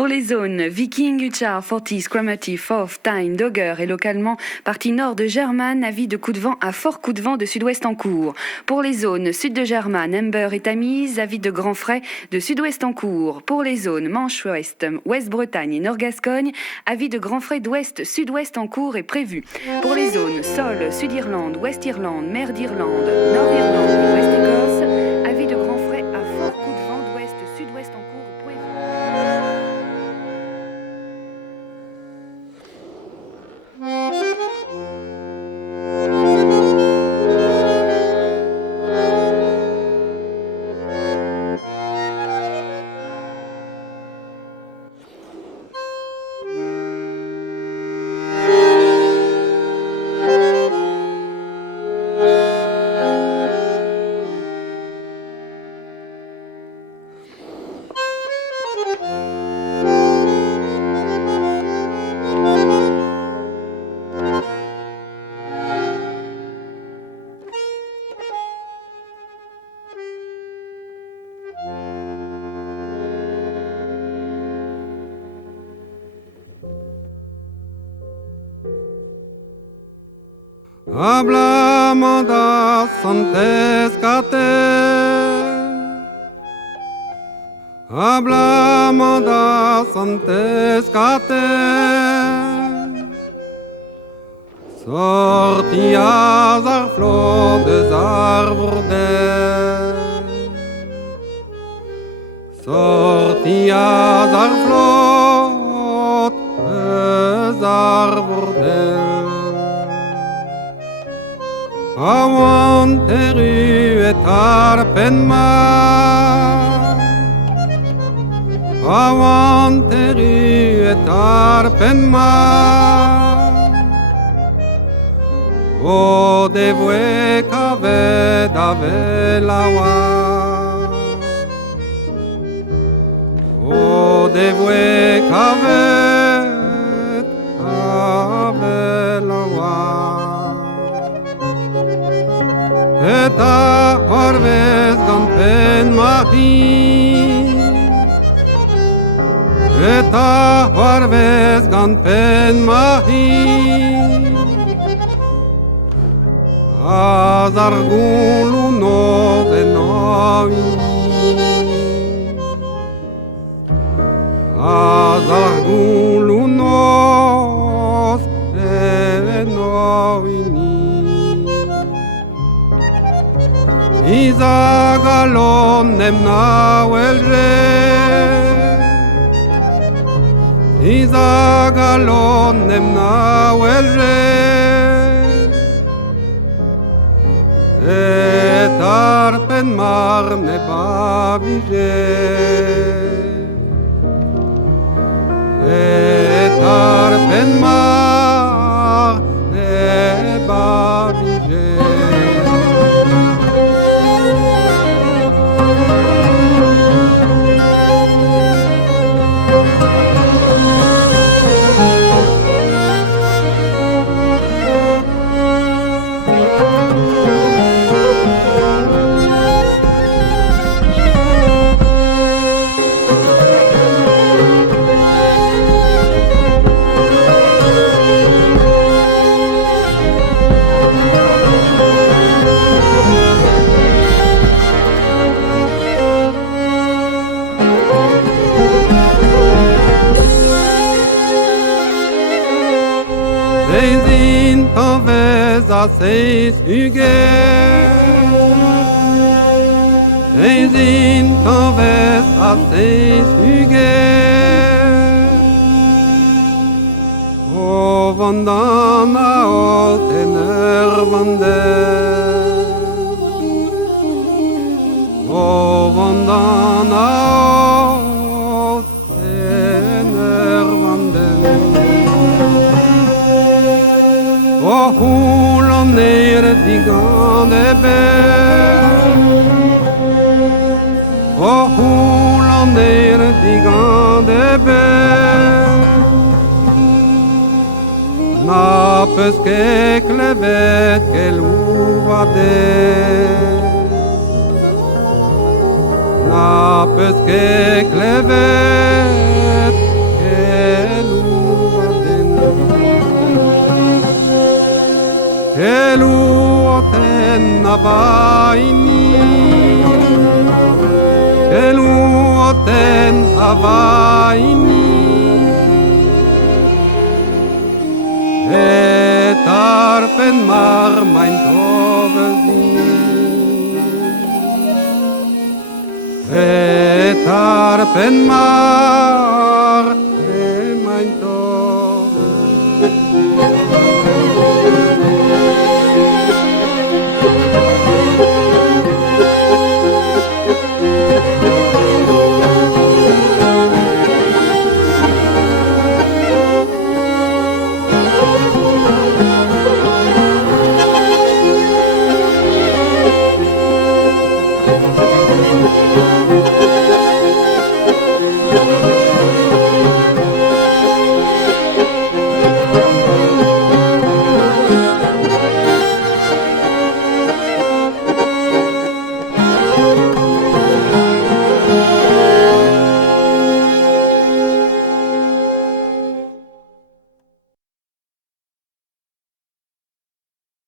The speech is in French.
Pour les zones Viking, Uchar, Fortis, Cromarty, Forth, Tyne, Dogger et localement partie nord de German, avis de coup de vent à fort coup de vent de sud-ouest en cours. Pour les zones sud de German, Humber et Tamise, avis de grand frais de sud-ouest en cours. Pour les zones Manche-Ouest, Ouest-Bretagne et Nord-Gascogne, avis de grand frais d'ouest-sud-ouest en cours est prévu. Pour les zones Sol, Sud-Irlande, Ouest-Irlande, Mer d'Irlande, Nord-Irlande et Ouest-Écosse, avis de grand frais à fort coup de vent d'ouest-sud-ouest en cours prévu. Hablamanda santes cate, hablamanda santes cate, sortias ar flor des arbres sortias ar flor des arbres Awanteru et arpenma Awanteru et arpenma O devue cave dave lawa O devue cave dave lawa Eta orves gan pen mahi Eta orves gan pen mahi Azargun luno de novi Azargun lunos de novini Izagalon nemna welre Izagalon nemna welre Et arpen mar ne pavige Et arpen mar ne pavige Seis huguet Les intoves a seis huguet O vandana o tenervande O vandana o tenervande O nere digande ben O hula nere digande ben Napes que clevet que l'uvade Napes que clevet vaini et arpen mar mein tovesi et arpen mar